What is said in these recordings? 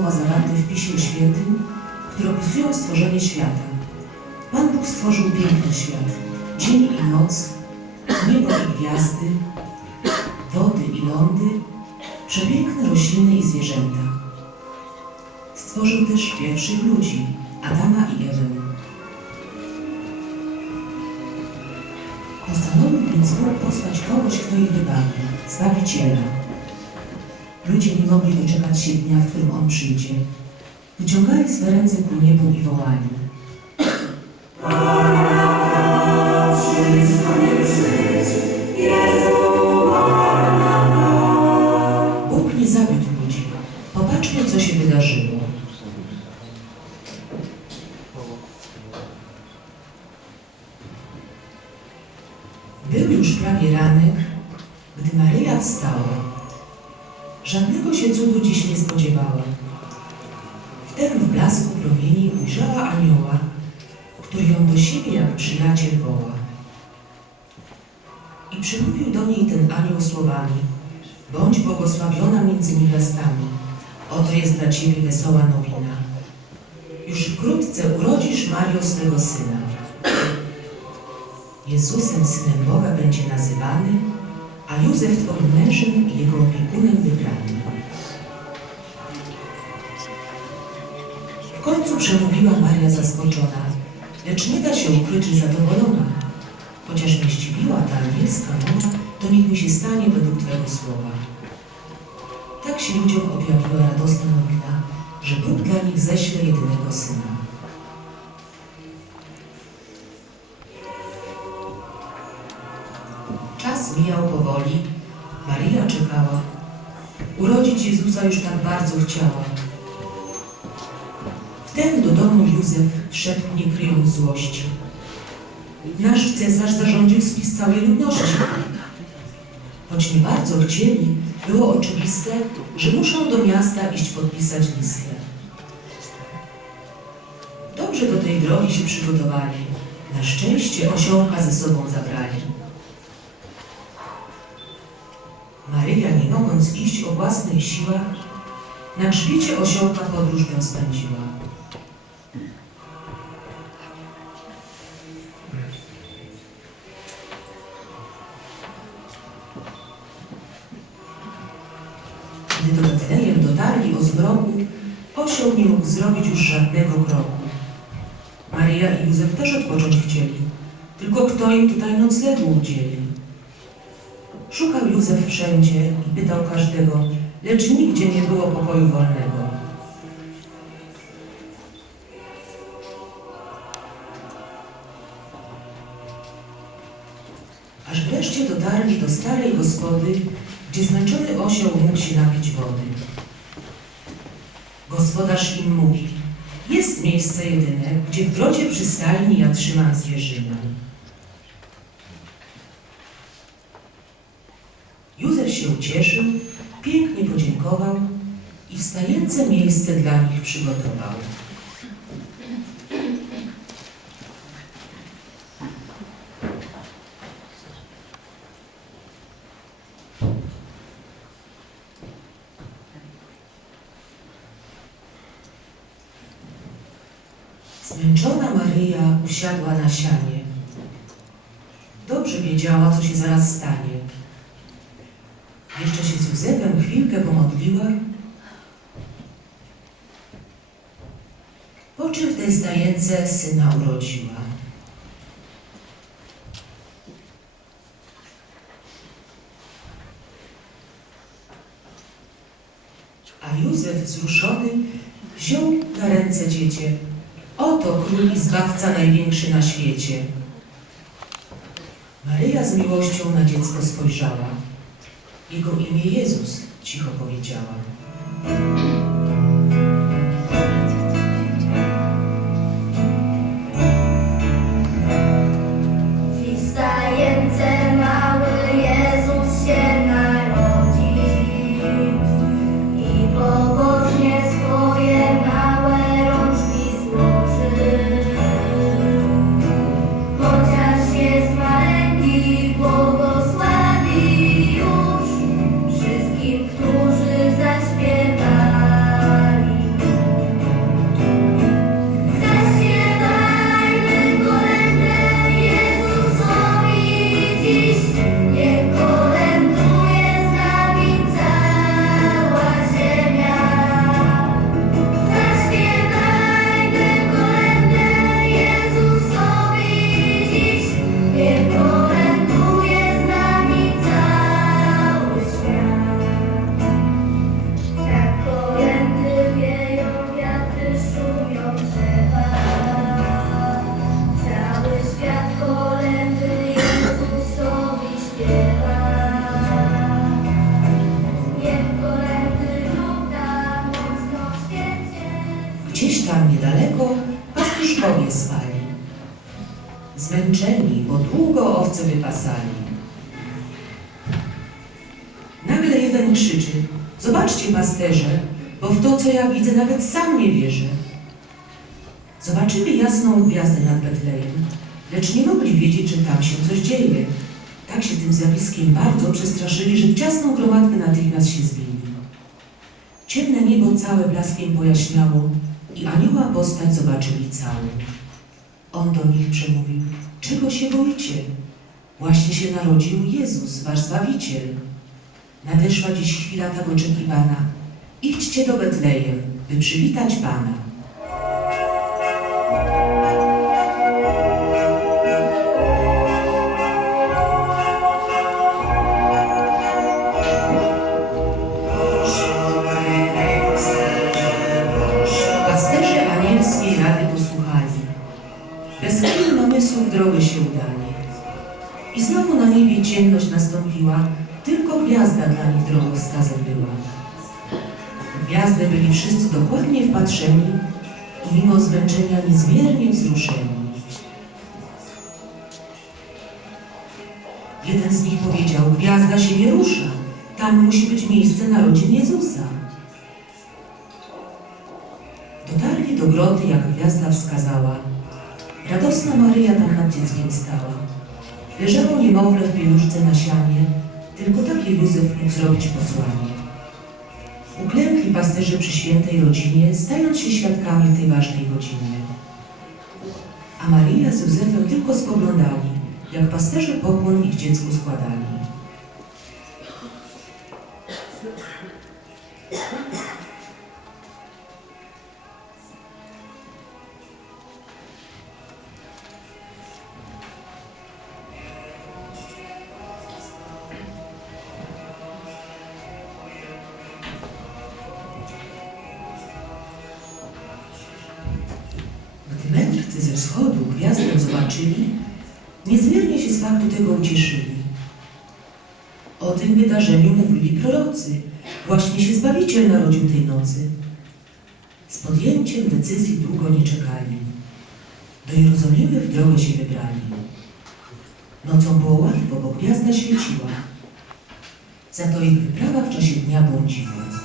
słowa zawarte w Piśmie Świętym, które opisują stworzenie świata. Pan Bóg stworzył piękny świat, dzień i noc, niebo i gwiazdy, wody i lądy, przepiękne rośliny i zwierzęta. Stworzył też pierwszych ludzi, Adama i Ewę. Postanowił więc Bóg posłać kogoś, kto ich wybawi, Zbawiciela. Ludzie nie mogli doczekać się dnia, w którym On przyjdzie. Wyciągali swe ręce ku niebu i wołali. Swego syna. Jezusem, Synem Boga będzie nazywany, a Józef Twoim mężem i jego opiekunem wybrany. W końcu przemówiła Maria zaskoczona, lecz nie da się ukryć, że zadowolona. Chociaż mnie zdziwiła ta anielska mowa, to niech mi się stanie według Twego słowa. Tak się ludziom objawiła radosna nowina, że Bóg dla nich ześle jedynego Syna. Mijał powoli, Maria czekała. Urodzić Jezusa już tak bardzo chciała. Wtem do domu Józef wszedł nie kryjąc złości. Nasz cesarz zarządził spis całej ludności. Choć nie bardzo chcieli, było oczywiste, że muszą do miasta iść podpisać listę. Dobrze do tej drogi się przygotowali. Na szczęście osiołka ze sobą zabrali. Mogąc iść o własnych siłach, na grzbiecie osiołka podróż tę spędziła. Gdy do Betlejem dotarli o zmroku, osioł nie mógł zrobić już żadnego kroku. Maryja i Józef też odpocząć chcieli, tylko kto im tutaj noclegu udzieli? Szukał Józef wszędzie i pytał każdego, lecz nigdzie nie było pokoju wolnego. Aż wreszcie dotarli do starej gospody, gdzie zmęczony osioł mógł się napić wody. Gospodarz im mówi, jest miejsce jedyne, gdzie w grodzie przy stajni ja trzymam zwierzynę. Józef się ucieszył, pięknie podziękował i wstające miejsce dla nich przygotował. Zmęczona Maryja usiadła na sianie. Dobrze wiedziała, co się zaraz stanie. Jeszcze się z Józefem chwilkę pomodliła, po czym w stajence syna urodziła. A Józef wzruszony wziął na ręce dziecię. Oto król i zbawca największy na świecie. Maryja z miłością na dziecko spojrzała. Jego imię Jezus, cicho powiedziała. Zobaczcie pasterze, bo w to, co ja widzę, nawet sam nie wierzę. Zobaczyli jasną gwiazdę nad Betlejem, lecz nie mogli wiedzieć, że tam się coś dzieje. Tak się tym zjawiskiem bardzo przestraszyli, że w ciasną gromadkę natychmiast się zbili. Ciemne niebo całe blaskiem pojaśniało i anioła postać zobaczyli całą. On do nich przemówił, czego się boicie? Właśnie się narodził Jezus, wasz Zbawiciel. Nadeszła dziś chwila tak oczekiwana. Idźcie do Betlejem, by przywitać Pana. Pasterze anielskiej rady posłuchali. Bez chwili namysłu w drogę się udali. I znowu na niebie ciemność nastąpiła, tylko gwiazda dla nich drogowskazem była. W gwiazdę byli wszyscy dokładnie wpatrzeni i mimo zmęczenia niezmiernie wzruszeni. Jeden z nich powiedział, gwiazda się nie rusza, tam musi być miejsce narodzin Jezusa. Dotarli do groty, jak gwiazda wskazała. Radosna Maryja tam nad dzieckiem stała. Leżało niemowlę w pieluszce na sianie, tylko taki Józef mógł zrobić posłanie. Uklękli pasterze przy świętej rodzinie, stając się świadkami tej ważnej godzinie. A Maryja z Józefem tylko spoglądali, jak pasterze pokłon ich dziecku składali. Decyzji długo nie czekali. Do Jerozolimy w drogę się wybrali. Nocą było łatwo, bo gwiazda świeciła. Za to ich wyprawa w czasie dnia błądziła.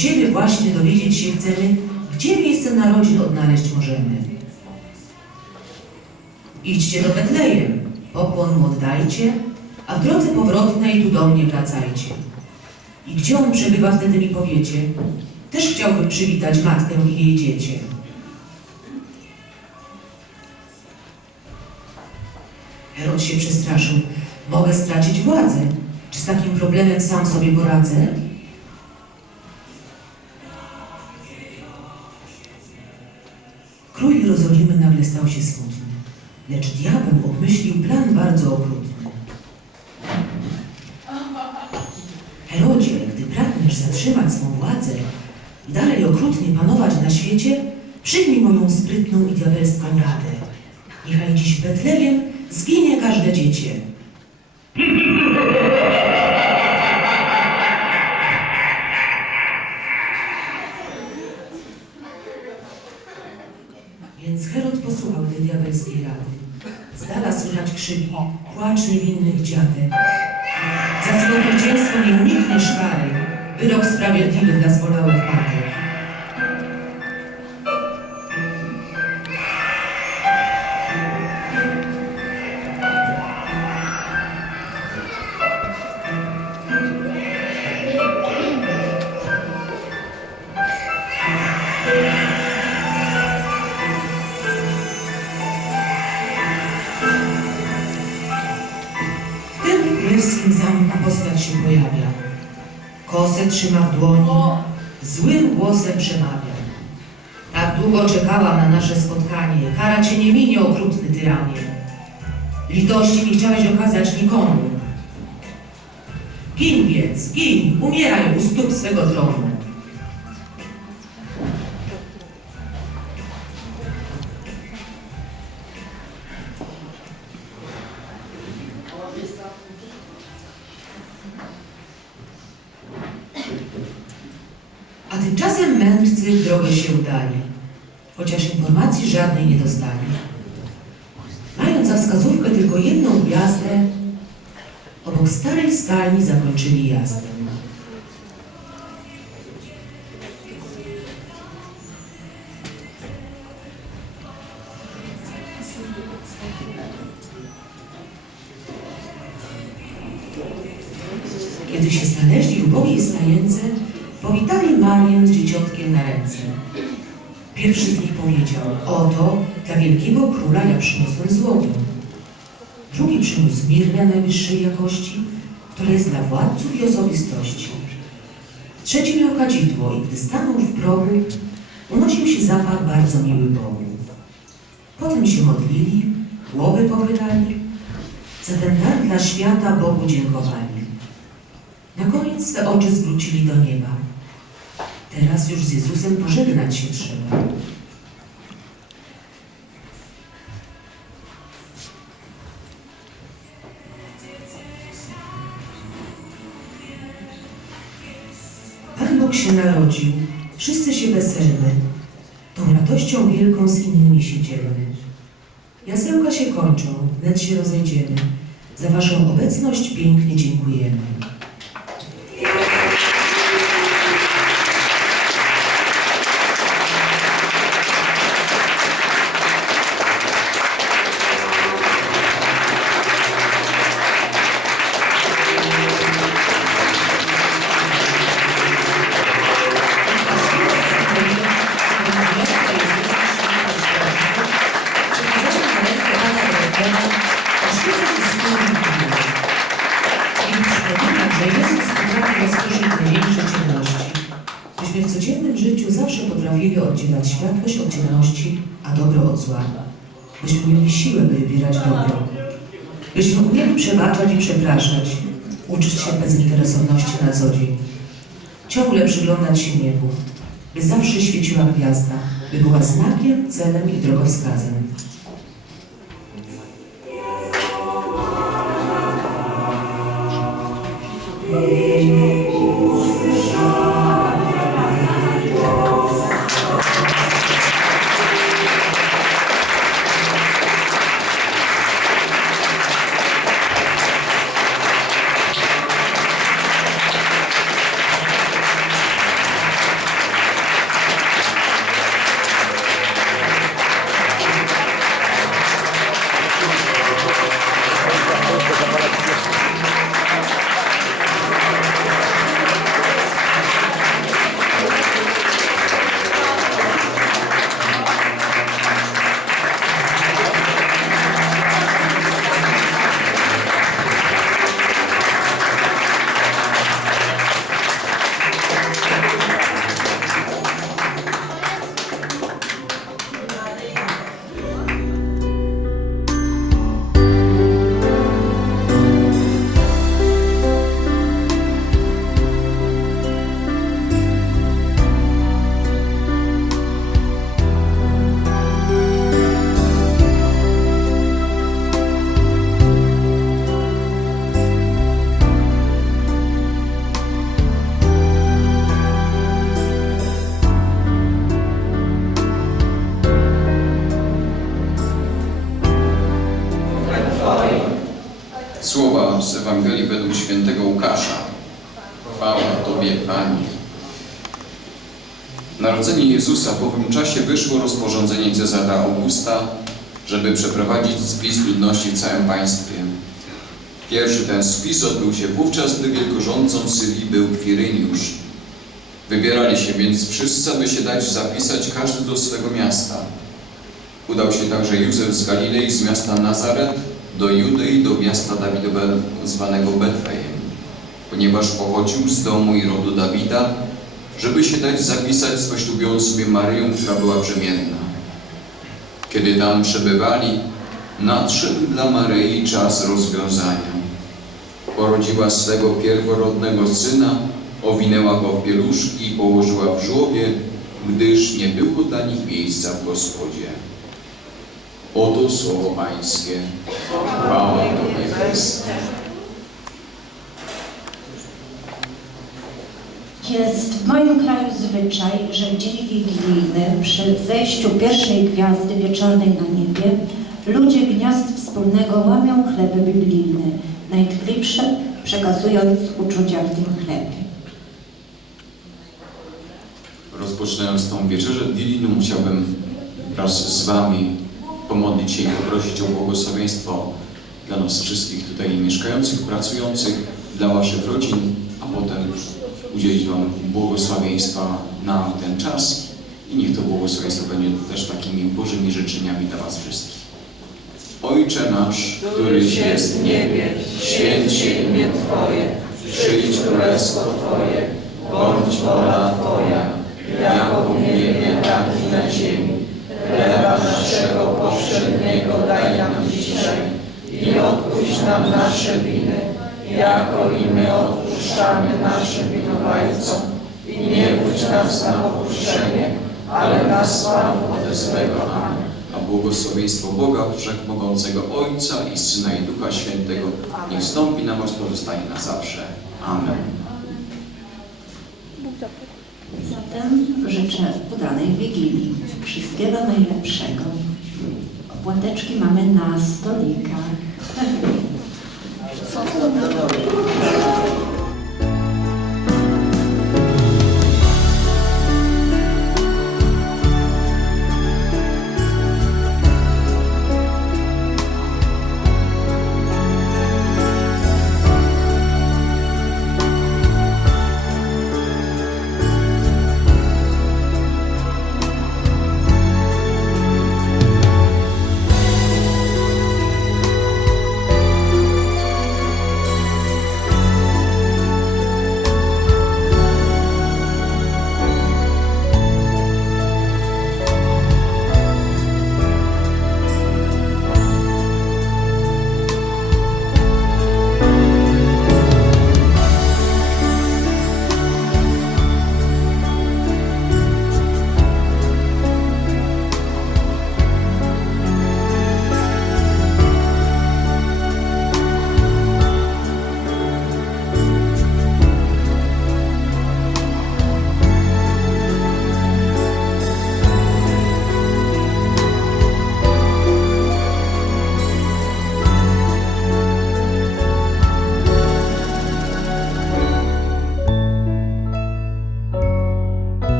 Ciebie właśnie dowiedzieć się chcemy, gdzie miejsce narodzin odnaleźć możemy. Idźcie do Betlejem, pokłon mu oddajcie, a w drodze powrotnej tu do mnie wracajcie. I gdzie on przebywa, wtedy mi powiecie. Też chciałbym przywitać matkę i jej dziecię. Herod się przestraszył. Mogę stracić władzę. Czy z takim problemem sam sobie poradzę? Nagle stał się smutny. Lecz diabeł obmyślił plan bardzo okrutny. Herodzie, gdy pragniesz zatrzymać swą władzę i dalej okrutnie panować na świecie, przyjmij moją sprytną i diabelską radę. Niechaj dziś w Betlejem zginie każde dziecię. Więc Herod posłuchał tej diabelskiej rady. Z dala słychać krzyki, płacz niewinnych dziatek. Za złodziejstwo nie unikniesz kary. Wyrok sprawiedliwy dla zbolałych matek. Kosę trzyma w dłoni, złym głosem przemawia. Tak długo czekałam na nasze spotkanie, kara cię nie minie, okrutny tyranie. Litości nie chciałeś okazać nikomu. Gin więc, gin, umieraj u stóp swego tronu. Tymczasem mędrcy w drogę się udali, chociaż informacji żadnej nie dostali. Mając za wskazówkę tylko jedną gwiazdę, obok starej stajni zakończyli jazdę. Pierwszy z nich powiedział, oto dla wielkiego króla ja przyniosłem złoto. Drugi przyniósł mirnę najwyższej jakości, które jest dla władców i osobistości. Trzeci miał kadzidło i gdy stanął w progu, unosił się zapach bardzo miły Bogu. Potem się modlili, głowy pochylali, za ten dar dla świata Bogu dziękowali. Na koniec swe oczy zwrócili do nieba. Teraz już z Jezusem pożegnać się trzeba. Pan Bóg się narodził, wszyscy się weselmy, tą radością wielką z innymi się dzielmy. Jasełka się kończą, wnet się rozejdziemy. Za Waszą obecność pięknie dziękujemy. Potrafili oddzielać światłość od ciemności, a dobro od zła. Byśmy mieli siłę, by wybierać dobro. Byśmy umieli przebaczać i przepraszać, uczyć się bezinteresowności na co dzień. Ciągle przyglądać się niebu, by zawsze świeciła gwiazda, by była znakiem, celem i drogowskazem. Rozporządzenie Cezara Augusta, żeby przeprowadzić spis ludności w całym państwie. Pierwszy ten spis odbył się wówczas, gdy wielkorządcą Syrii był Kwiryniusz. Wybierali się więc wszyscy, aby się dać zapisać każdy do swego miasta. Udał się także Józef z Galilei, z miasta Nazaret, do Judei, do miasta Dawidowa zwanego Betlejem, ponieważ pochodził z domu i rodu Dawida, żeby się dać zapisać z poślubią sobie Maryją, która była brzemienna. Kiedy tam przebywali, nadszedł dla Maryi czas rozwiązania. Porodziła swego pierworodnego syna, owinęła go w pieluszki i położyła w żłobie, gdyż nie było dla nich miejsca w Gospodzie. Oto słowo Pańskie. Chwała Tobie, Chryste. Jest w moim kraju zwyczaj, że w dzień wigilijny przy zejściu pierwszej gwiazdy wieczornej na niebie ludzie gniazd wspólnego łamią chleby biblijny, najtkliwsze przekazując uczucia w tym chlebie. Rozpoczynając tą wieczerzę wigilijną, chciałbym wraz z Wami pomodlić się i poprosić o błogosławieństwo dla nas wszystkich tutaj mieszkających, pracujących, dla Waszych rodzin, udzielić Wam błogosławieństwa na ten czas i niech to błogosławieństwo będzie też takimi Bożymi życzeniami dla Was wszystkich. Ojcze nasz, któryś jest w niebie, święć imię Twoje, przyjdź królestwo Twoje, bądź wola Twoja, jako w niebie, tak i na ziemi. Chleba naszego powszedniego daj nam dzisiaj i odpuść nam nasze winy, jako i my odpuszczamy naszym winowajcom. I nie budź nas na pokuszenie, ale nas zbaw ode złego. Amen. A błogosławieństwo Boga Wszechmogącego Ojca i Syna i Ducha Świętego niech stąpi na was, pozostanie na zawsze. Amen. Zatem życzę udanej Wigilii, wszystkiego najlepszego. Opłateczki mamy na stolikach. Sağ olun.